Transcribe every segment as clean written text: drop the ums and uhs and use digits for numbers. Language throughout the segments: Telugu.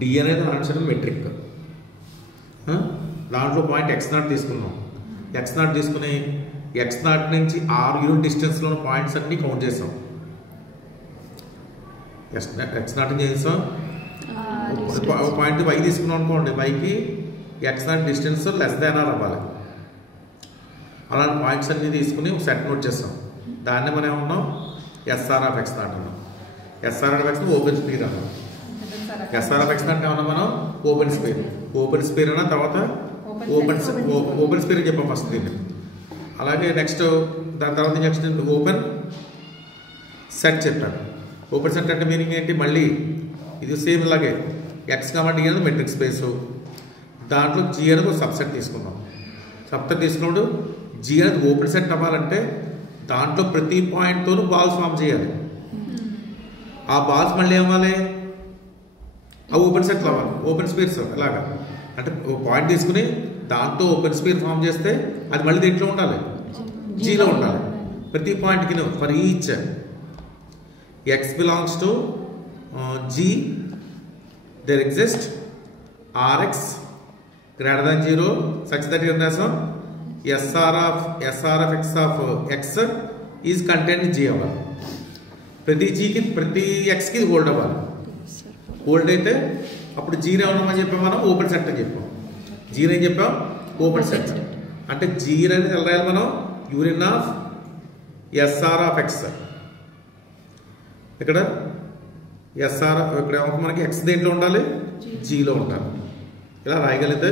డి అనేది అన్సర్టన్ మెట్రిక్. దాంట్లో పాయింట్ x0 తీసుకున్నాం. x0 తీసుకుని x0 నుంచి 6 యూనిట్ డిస్టెన్స్లో పాయింట్స్ అన్ని కౌంట్ చేసాం. x0 చేసాం. పాయింట్ y తీసుకున్నాం అనుకోండి, yకి x0 distance less than or అవ్వాలి. అలాంటి పాయింట్స్ అన్ని తీసుకుని ఒక సెట్ నోట్ చేస్తాం. దాన్ని మనం ఏమన్నాం, ఎస్ఆర్ ఆఫ్ x0 అన్నాం. S R of x open sphere అన్నాం. ఎస్ఆర్ ఆఫ్ x0 అంటే ఏమన్నా మనం ఓపెన్ స్పేర్ అన్న తర్వాత ఓపెన్ స్పేర్ చెప్పాం ఫస్ట్ దీన్ని. అలాగే నెక్స్ట్ దాని తర్వాత నెక్స్ట్ ఓపెన్ సెట్ చెప్పాను. ఓపెన్ సెట్ అంటే మీనింగ్ ఏంటి, మళ్ళీ ఇది సేమ్ ఇలాగే ఎక్స్ కాబట్టి అనేది మెట్రిక్ స్పేసు, దాంట్లో జీ అనేది ఒక సబ్సెట్ తీసుకున్నాం. సబ్సెట్ తీసుకున్నప్పుడు జీ అనేది ఓపెన్ సెట్ అవ్వాలంటే దాంట్లో ప్రతి పాయింట్తోనూ బాల్స్ ఫామ్ చేయాలి. ఆ బాల్స్ మళ్ళీ ఏమవ్వాలి, ఆ ఓపెన్ సెట్లు అవ్వాలి, ఓపెన్ స్పేర్స్. అలాగా అంటే పాయింట్ తీసుకుని దాంతో ఓపెన్ స్పేర్ ఫామ్ చేస్తే అది మళ్ళీ దేంట్లో ఉండాలి, జీలో ఉండాలి. ప్రతి పాయింట్కి for each x belongs to G there exists Rx greater than 0 such that SR of x is contained in G అవ్వాలి. ప్రతి జీకి ప్రతి ఎక్స్కి హోల్డ్ అవ్వాలి. హోల్డ్ అయితే అప్పుడు జీని ఏమన్నామని చెప్పాం, మనం ఓపెన్ సెట్ అని చెప్పాం. జీని ఏం చెప్పాం, ఓపెన్ సెట్. అంటే జీ అనేది ఎలా రాయాలి మనం, union of S R of x. ఇక్కడ ఎస్ఆర్ ఇక్కడ మనకి ఎక్స్ దేంట్లో ఉండాలి, జీలో ఉండాలి. ఇలా రాయగలిగితే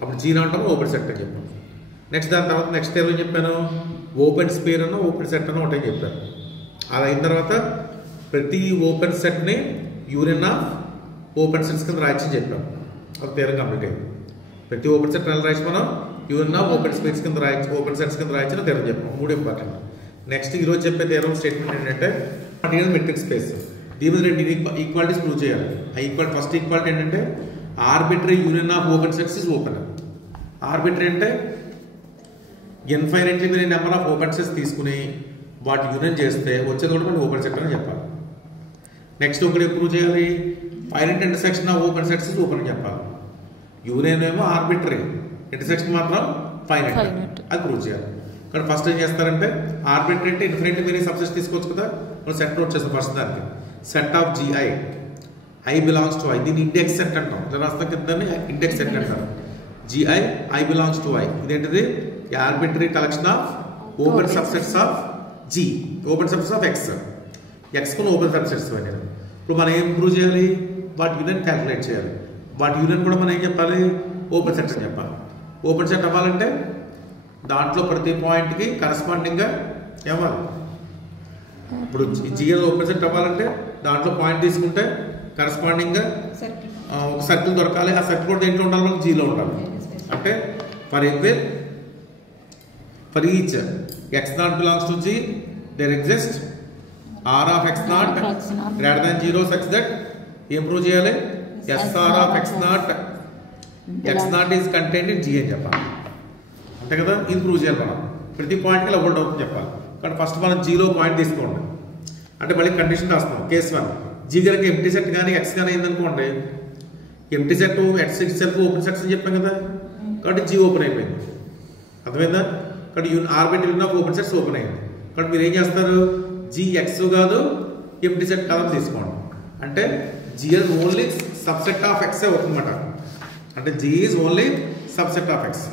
అప్పుడు జీలో ఉంటాము, ఓపెన్ సెట్ అని చెప్పాను. నెక్స్ట్ దాని తర్వాత నెక్స్ట్ ఏమని చెప్పాను, ఓపెన్ స్పేర్ అన్న ఓపెన్ సెట్ అన్న ఒకటే చెప్పాను. అలా అయిన తర్వాత ప్రతి ఓపెన్ సెట్ని యూనియన్ ఆఫ్ ఓపెన్ సెట్స్ కింద రాయచ్చని చెప్పాను. ఒక థియరం కంప్లీట్ అయింది. ప్రతి ఓపెన్ సెట్ ఎలా రాయచ్చు మనం, యూనియన్ ఆఫ్ ఓపెన్ స్పేస్ కింద రాయచ్చు, ఓపెన్ సెట్స్ కింద రాయచ్చని థియరం చెప్పాం. 3 ఇంపార్టెంట్. నెక్స్ట్ ఈరోజు చెప్పే థియరం స్టేట్మెంట్ ఏంటంటే మెట్రిక్ స్పేస్. దీని మీద 2 ఈక్వాలిటీస్ ప్రూవ్ చేయాలి. ఆ ఈక్వాలిటీ ఫస్ట్ ఈక్వాలిటీ ఏంటంటే arbitrary union of open sets is open. Arbitrary అంటే ఇన్ఫైనైట్లీ మీరు నెంబర్ ఆఫ్ ఓపెన్ సెట్స్ తీసుకుని వాటి యూనియన్ చేస్తే వచ్చేది కూడా మనకి ఓపెన్ సెట్ అని చెప్పాలి. నెక్స్ట్ ఒకటి ప్రూవ్ చేయాలి, finite intersection of open sets is open అని చెప్పాలి. యూనియన్ ఏమో ఆర్బిటరీ, ఇంటర్సెక్షన్ మాత్రం ఫైనైట్, అది ప్రూవ్ చేయాలి. ఇక్కడ ఫస్ట్ ఏం చేస్తారంటే ఆర్బిటరీ అంటే ఇన్ఫైనైట్లీ మీరు సబ్సెట్స్ తీసుకోవచ్చు కదా, మనం సెట్ నోట్ చేస్తాం. ఫస్ట్ దానికి set of GI, I belongs to I, దీన్ని ఇండెక్స్ సెట్ అంటాం. ఇలా రాస్తాం కిందని ఇండెక్స్ సెట్ అంటారు. GI, I belongs to I. ఇదేంటిది, arbitrary collection of open subsets of G, open subsets of X. Xకు ఓపెన్ సబ్సెట్స్ అనేది. ఇప్పుడు మనం ఏం ప్రూవ్ చేయాలి, వాటి యూనియన్ క్యాలిక్యులేట్ చేయాలి. వాటి యూనియన్ కూడా మనం ఏం చెప్పాలి, ఓపెన్ సెట్ అని చెప్పాలి. ఓపెన్ సెట్ అవ్వాలంటే దాంట్లో ప్రతి పాయింట్కి కరస్పాండింగ్గా ఏమవ్వాలి. ఇప్పుడు జిఎల్ ఓపెన్ సెట్ అవ్వాలంటే దాంట్లో పాయింట్ తీసుకుంటే కరస్పాండింగ్గా ఒక సర్కిల్ దొరకాలి. ఆ సర్కిల్ కూడా దేంట్లో ఉండాలి, మనకు జీలో ఉండాలి. అంటే for each x0 belongs to G there exists R of x0 greater than 0 such that ఏం ప్రూవ్ చేయాలి, SR of x0 is contained in G అని చెప్పాలి. అంతే కదా, ఇది ప్రూవ్ చేయాలి. మనం ప్రతి పాయింట్కి ఇలా హోల్డ్ అవుతుంది చెప్పాలి. కానీ ఫస్ట్ మనం జీలో పాయింట్ తీసుకోండి. అంటే మళ్ళీ కండిషన్ రాస్తున్నాం. కేసు 1 జీ కనుక ఎంటీ సెట్ కానీ ఎక్స్ కానీ అయిందనుకోండి, empty set X set open sets అని చెప్పాం కదా, కాబట్టి జీ ఓపెన్ అయిపోయింది. అర్థమైందా, కాబట్టి arbitrary union of open sets open అయింది. కాబట్టి మీరు ఏం చేస్తారు, జీ ఎక్స్ కాదు ఎంటీ సెట్ కాదని తీసుకోండి. అంటే జిఎల్ ఓన్లీ సబ్సెట్ ఆఫ్ ఎక్స్ అవుతుందన్నమాట. అంటే G is only subset of X.